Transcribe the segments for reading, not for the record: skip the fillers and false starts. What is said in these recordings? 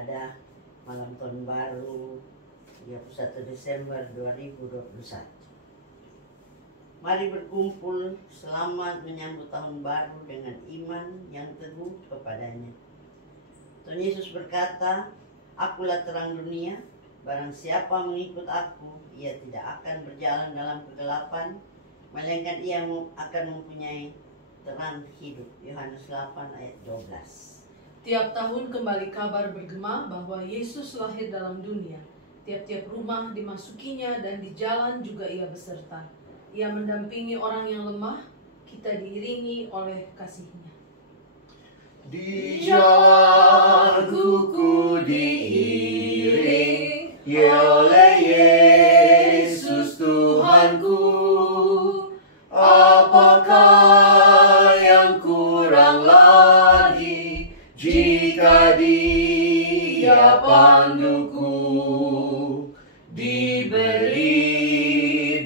ibadah malam tahun baru 31 Desember 2021. Mari berkumpul selamat menyambut tahun baru dengan iman yang teguh kepadanya. Tuhan Yesus berkata, "Akulah terang dunia, barang siapa mengikut aku, ia tidak akan berjalan dalam kegelapan, melainkan ia akan mempunyai terang hidup." Yohanes 8 ayat 12. Tiap tahun kembali kabar bergema bahwa Yesus lahir dalam dunia. Tiap-tiap rumah dimasukinya dan di jalan juga ia beserta. Ia mendampingi orang yang lemah, kita diiringi oleh kasih-Nya. Di jalanku ku diiring oleh Yesus Tuhanku. Apakah yang kurang lagi jika Dia panduku? Diberi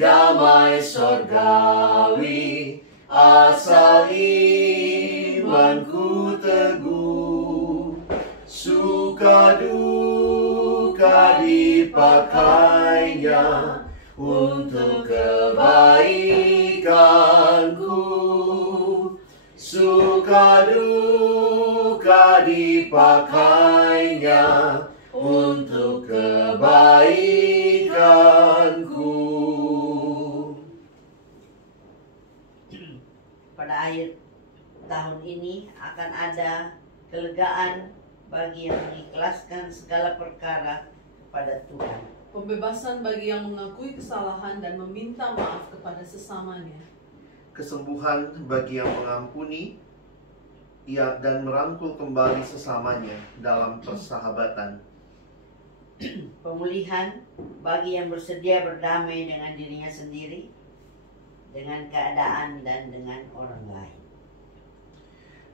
damai sorgawi, asal imanku teguh. Suka duka dipakainya untuk kebaikanku. Suka duka dipakainya untuk kebaikanku. Pada akhir tahun ini akan ada kelegaan bagi yang mengikhlaskan segala perkara kepada Tuhan. Pembebasan bagi yang mengakui kesalahan dan meminta maaf kepada sesamanya. Kesembuhan bagi yang mengampuni dan merangkul kembali sesamanya dalam persahabatan. Pemulihan bagi yang bersedia berdamai dengan dirinya sendiri, dengan keadaan dan dengan orang lain.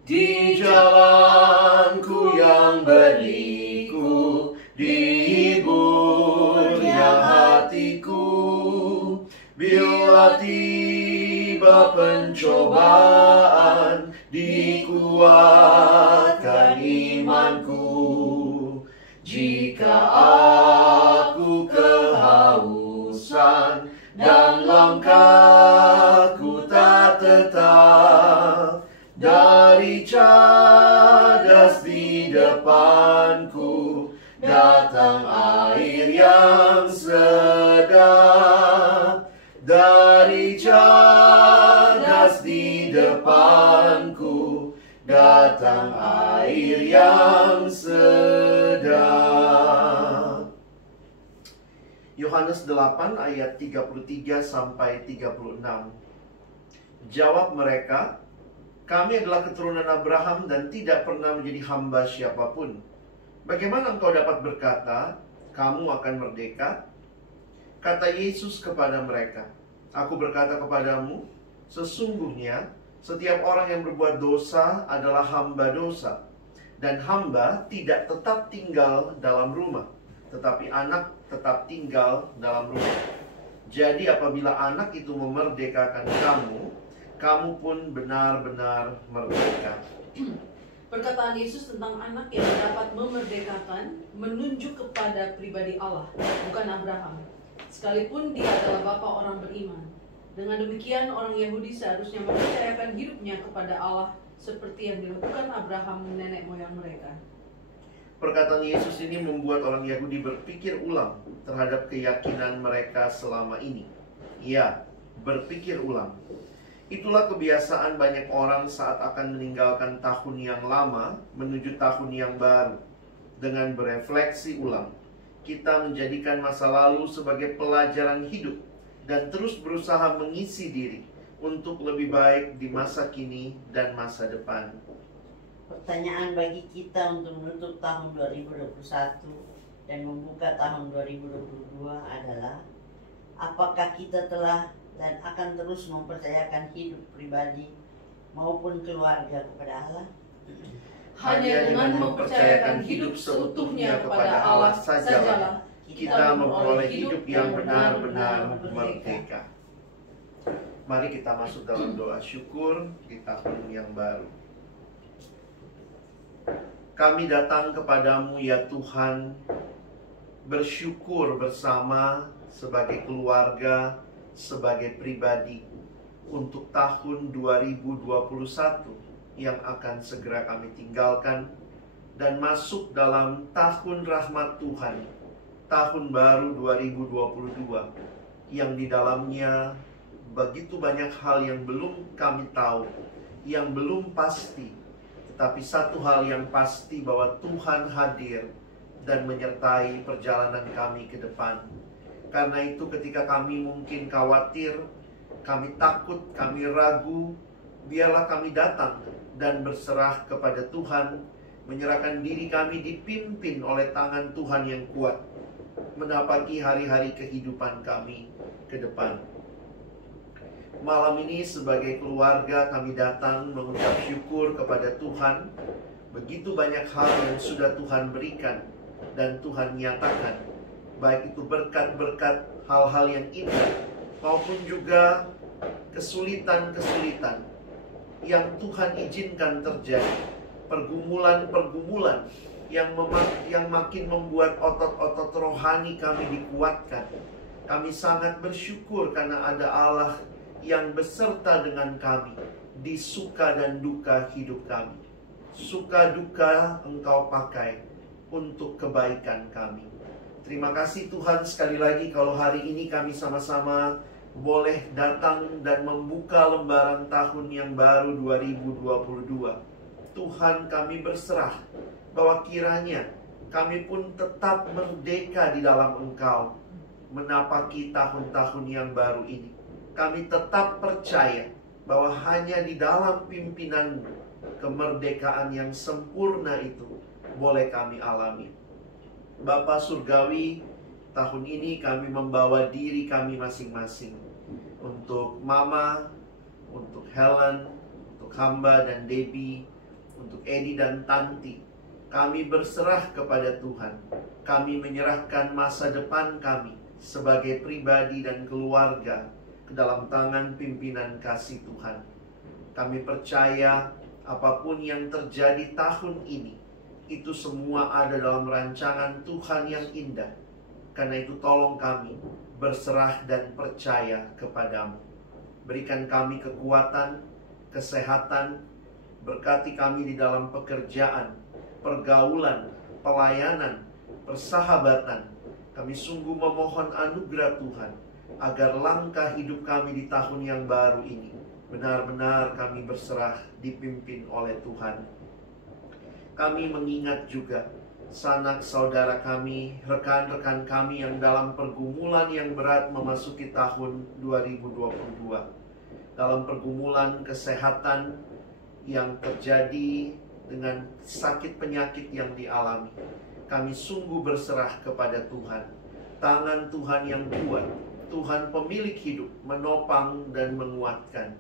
Di jalanku yang berliku, dihiburnya hatiku. Bila tiba pencobaan, dikuatkan imanku. Jika aku kehausan dan langkahku tak tetap, dari cadas di depanku datang air yang sedap. Dari cadas di depanku datang air yang sedap. Yohanes 8 ayat 33 sampai 36. Jawab mereka, "Kami adalah keturunan Abraham dan tidak pernah menjadi hamba siapapun. Bagaimana engkau dapat berkata, kamu akan merdeka?" Kata Yesus kepada mereka, "Aku berkata kepadamu, sesungguhnya setiap orang yang berbuat dosa adalah hamba dosa. Dan hamba tidak tetap tinggal dalam rumah, tetapi anak tetap tinggal dalam rumah. Jadi apabila anak itu memerdekakan kamu, kamu pun benar-benar merdeka." Perkataan Yesus tentang anak yang dapat memerdekakan menunjuk kepada pribadi Allah, bukan Abraham. Sekalipun dia adalah bapa orang beriman. Dengan demikian orang Yahudi seharusnya mempercayakan hidupnya kepada Allah seperti yang dilakukan Abraham nenek moyang mereka. Perkataan Yesus ini membuat orang Yahudi berpikir ulang terhadap keyakinan mereka selama ini. Ya, berpikir ulang. Itulah kebiasaan banyak orang saat akan meninggalkan tahun yang lama menuju tahun yang baru. Dengan berefleksi ulang, kita menjadikan masa lalu sebagai pelajaran hidup dan terus berusaha mengisi diri untuk lebih baik di masa kini dan masa depan. Pertanyaan bagi kita untuk menutup tahun 2021 dan membuka tahun 2022 adalah, apakah kita telah dan akan terus mempercayakan hidup pribadi maupun keluarga kepada Allah? Hanya dengan mempercayakan hidup seutuhnya kepada Allah sajalah kita memperoleh hidup yang benar-benar merdeka. Mari kita masuk dalam doa syukur di tahun yang baru. Kami datang kepadamu ya Tuhan, bersyukur bersama sebagai keluarga, sebagai pribadi untuk tahun 2021 yang akan segera kami tinggalkan dan masuk dalam tahun rahmat Tuhan, tahun baru 2022 yang di dalamnya begitu banyak hal yang belum kami tahu, yang belum pasti. Tetapi satu hal yang pasti, bahwa Tuhan hadir dan menyertai perjalanan kami ke depan. Karena itu ketika kami mungkin khawatir, kami takut, kami ragu, biarlah kami datang dan berserah kepada Tuhan, menyerahkan diri kami dipimpin oleh tangan Tuhan yang kuat, menapaki hari-hari kehidupan kami ke depan. Malam ini sebagai keluarga kami datang mengucap syukur kepada Tuhan. Begitu banyak hal yang sudah Tuhan berikan dan Tuhan nyatakan, baik itu berkat-berkat, hal-hal yang indah, maupun juga kesulitan-kesulitan yang Tuhan izinkan terjadi. Pergumulan-pergumulan yang makin membuat otot-otot rohani kami dikuatkan. Kami sangat bersyukur karena ada Allah yang beserta dengan kami di suka dan duka hidup kami. Suka duka Engkau pakai untuk kebaikan kami. Terima kasih Tuhan, sekali lagi kalau hari ini kami sama-sama boleh datang dan membuka lembaran tahun yang baru 2022. Tuhan, kami berserah bahwa kiranya kami pun tetap merdeka di dalam Engkau menapaki tahun-tahun yang baru ini. Kami tetap percaya bahwa hanya di dalam pimpinan kemerdekaan yang sempurna itu boleh kami alami. Bapa Surgawi, tahun ini kami membawa diri kami masing-masing. Untuk Mama, untuk Helen, untuk Hamba dan Debbie, untuk Edi dan Tanti. Kami berserah kepada Tuhan. Kami menyerahkan masa depan kami sebagai pribadi dan keluarga ke dalam tangan pimpinan kasih Tuhan. Kami percaya apapun yang terjadi tahun ini, itu semua ada dalam rancangan Tuhan yang indah. Karena itu tolong kami berserah dan percaya kepadamu. Berikan kami kekuatan, kesehatan, berkati kami di dalam pekerjaan, pergaulan, pelayanan, persahabatan. Kami sungguh memohon anugerah Tuhan, agar langkah hidup kami di tahun yang baru ini benar-benar kami berserah dipimpin oleh Tuhan. Kami mengingat juga sanak saudara kami, rekan-rekan kami yang dalam pergumulan yang berat memasuki tahun 2022. Dalam pergumulan kesehatan yang terjadi dengan sakit penyakit yang dialami. Kami sungguh berserah kepada Tuhan. Tangan Tuhan yang kuat, Tuhan pemilik hidup, menopang dan menguatkan.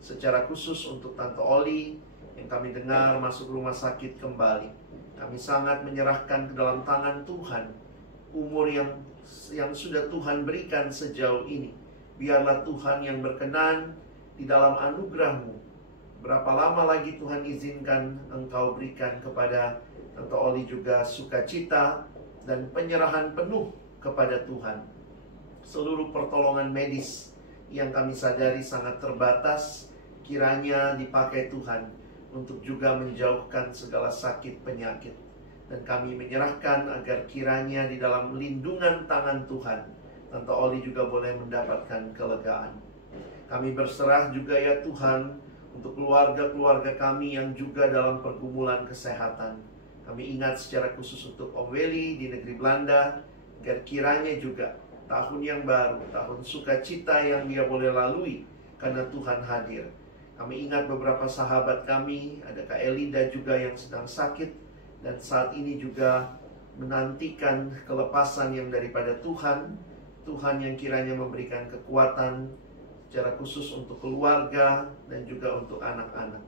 Secara khusus untuk Tante Oli yang kami dengar masuk rumah sakit kembali, kami sangat menyerahkan ke dalam tangan Tuhan umur yang sudah Tuhan berikan sejauh ini. Biarlah Tuhan yang berkenan di dalam anugerah-Mu. Berapa lama lagi Tuhan izinkan Engkau berikan kepada Tante Oli juga sukacita dan penyerahan penuh kepada Tuhan. Seluruh pertolongan medis yang kami sadari sangat terbatas, kiranya dipakai Tuhan untuk juga menjauhkan segala sakit penyakit. Dan kami menyerahkan agar kiranya di dalam lindungan tangan Tuhan, Tante Oli juga boleh mendapatkan kelegaan. Kami berserah juga ya Tuhan untuk keluarga-keluarga kami yang juga dalam pergumulan kesehatan. Kami ingat secara khusus untuk Om Weli di negeri Belanda, agar kiranya juga tahun yang baru, tahun sukacita yang dia boleh lalui karena Tuhan hadir. Kami ingat beberapa sahabat kami, ada Kak Elida juga yang sedang sakit dan saat ini juga menantikan kelepasan yang daripada Tuhan. Tuhan yang kiranya memberikan kekuatan secara khusus untuk keluarga dan juga untuk anak-anak.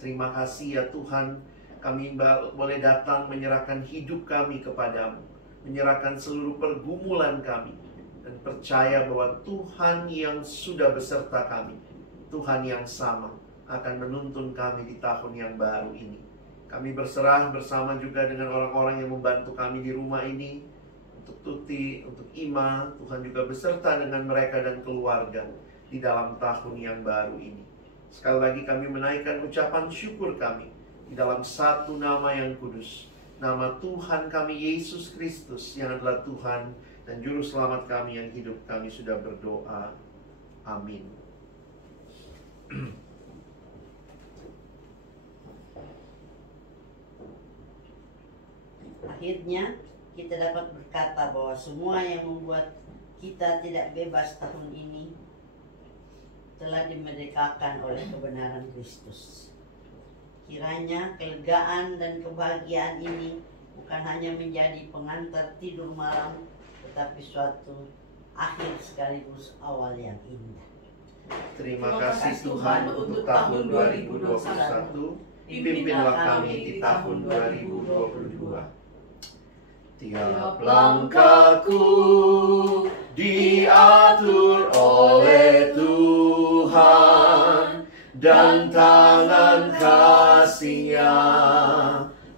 Terima kasih ya Tuhan, kami boleh datang menyerahkan hidup kami kepadamu, menyerahkan seluruh pergumulan kami, dan percaya bahwa Tuhan yang sudah beserta kami, Tuhan yang sama, akan menuntun kami di tahun yang baru ini. Kami berserah bersama juga dengan orang-orang yang membantu kami di rumah ini, untuk Tuti, untuk Ima. Tuhan juga beserta dengan mereka dan keluarga di dalam tahun yang baru ini. Sekali lagi kami menaikkan ucapan syukur kami di dalam satu nama yang kudus, nama Tuhan kami Yesus Kristus yang adalah Tuhan dan Juru Selamat kami yang hidup. Kami sudah berdoa. Amin. Akhirnya kita dapat berkata bahwa semua yang membuat kita tidak bebas tahun ini telah dimerdekakan oleh kebenaran Kristus. Kiranya kelegaan dan kebahagiaan ini bukan hanya menjadi pengantar tidur malam, tetapi suatu akhir sekaligus awal yang indah. Terima kasih Tuhan untuk tahun 2021. Pimpinlah kami di tahun 2022. Tiap langkahku diatur oleh Tuhan, dan tangan kasih-Nya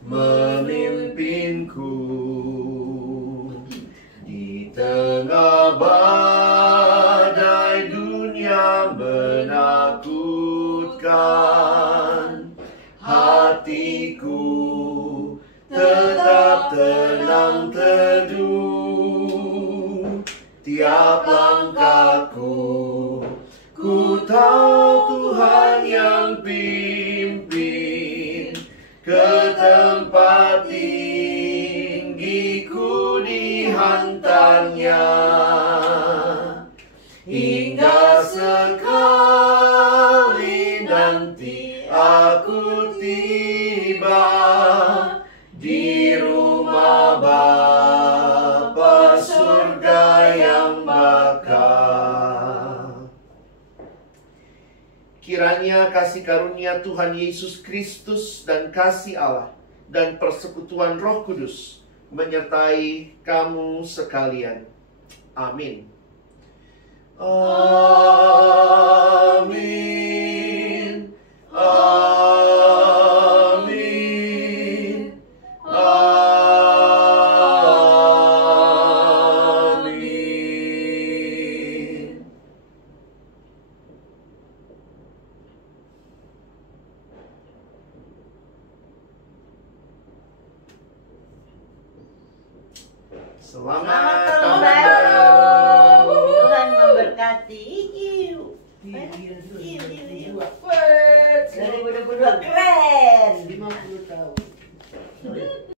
memimpinku. Di tengah badai dunia menakutkan, hatiku tetap tenang teduh. Tiap langkahku, ku tahu Tuhan yang pimpin. Ke tempat tinggiku dihantarnya, hingga sekali nanti aku tiba di rumah Bapa surga yang bakal. Kiranya kasih karunia Tuhan Yesus Kristus dan kasih Allah dan persekutuan Roh Kudus menyertai kamu sekalian. Amin. Amin. Amin. Amin. Selamat